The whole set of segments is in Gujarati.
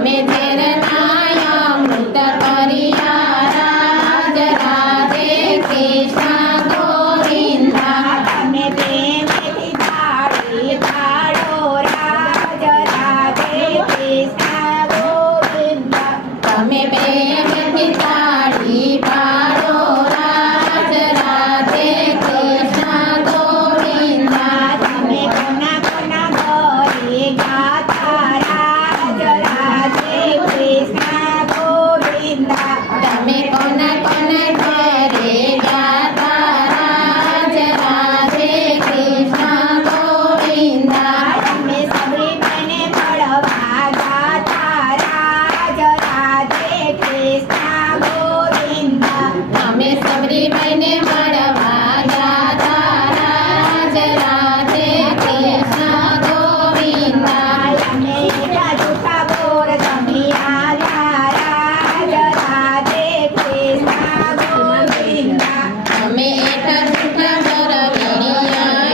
તમે ઝેરના અમૃત કર્યા રાજ રાધે કૃષ્ણ ગોવિંદા તમે પ્રેમથી તાળી પાડો રાજ રાધે કૃષ્ણ ગોવિંદા તમે પ્રેમથી તાળી પાડો રાજ રાધે કૃષ્ણ ગોવિંદા તમે કોના કોના ઘરે ગાતા રાજ રાધે કૃષ્ણ ગોવિંદા તમે કોના કોના ઘરે ગાતા રાજ રાધે કૃષ્ણ ગોવિંદા તમે સબરીને મળવા ગાતા રાજ રાધે કૃષ્ણ ગોવિંદા તમે સબરીબાઈને મળવા ગાતા રાજ રાધે કૃષ્ણ ગોવિંદા તમે જૂઠા બોર તમે આવ્યા રાજ રાધે કૃષ્ણ ગોવિંદા તમે ઠઠઠા બરવણિયા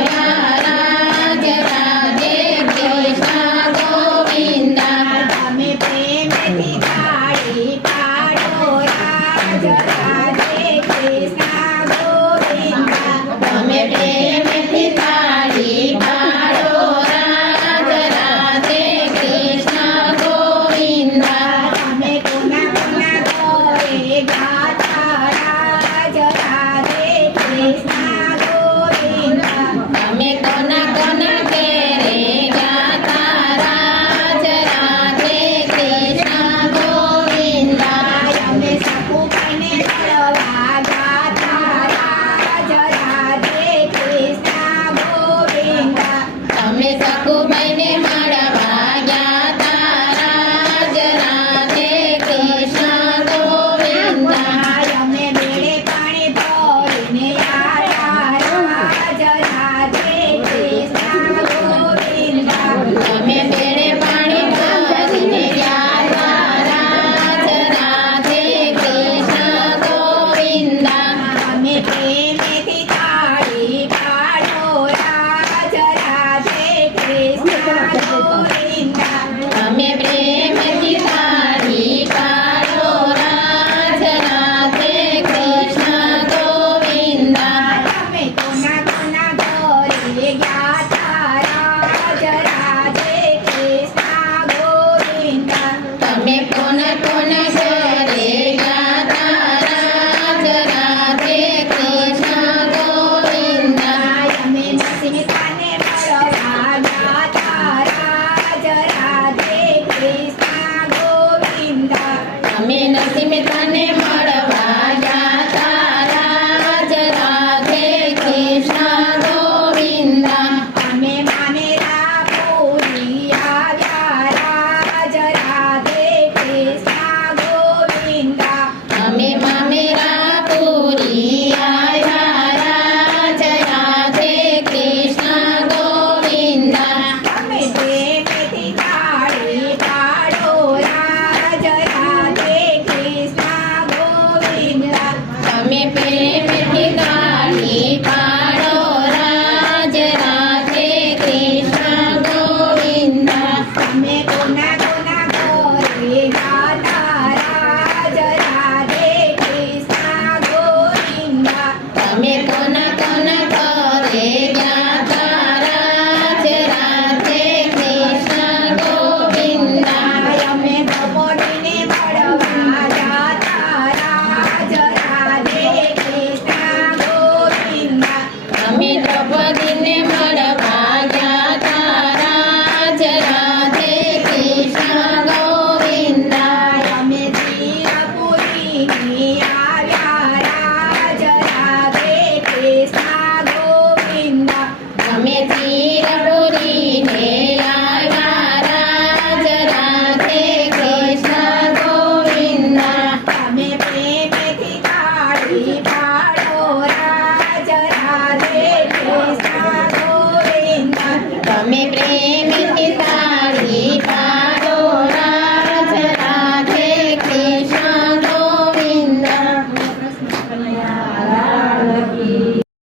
રાજ રાધે કૃષ્ણ ગોવિંદા તમે પ્રેમથી તાળી પાડો રાજ રાધે કૃષ્ણ ગોવિંદા તમે પ્રેમથી તાળી પાડો રાજ રાધે કૃષ્ણ ગોવિંદા તમે કોના કોના ઘરે ગાતા રાજ રાધે કૃષ્ણ ગોવિંદા તમે કોના કોના ઘરે ગાતા રાજ રાધે કૃષ્ણ ગોવિંદા તમે સકુબાઈને મળવા ગાતા રાજ રાધે કૃષ્ણ ગોવિંદા તમે સકુબાઈને મળવા ગાતા રાજ રાધે કૃષ્ણ ગોવિંદા તમે બેડે પાણી ભરીને આવ્યા રાજ રાધે કૃષ્ણ ગોવિંદા તમે બેડે પાણી ભરીને ગાતા રાજ રાધે કૃષ્ણ ગોવિંદા તમે પ્રેમથી તાળી પાડો રાજ રાધે કૃષ્ણ ગોવિંદા તમે પ્રેમથી તાળી પાડો રાજ રાધે કૃષ્ણ ગોવિંદા તમે કોના કોના ઘરે ગાતા રાજ રાધે કૃષ્ણ ગોવિંદા તમે કોના કોના ઘરે ગાતા રાજ રાધે કૃષ્ણ ગોવિંદા તમે નસીમતાને મળવા ગાતા રાજ રાધે કૃષ્ણ ગોવિંદા તમે નસીમતાને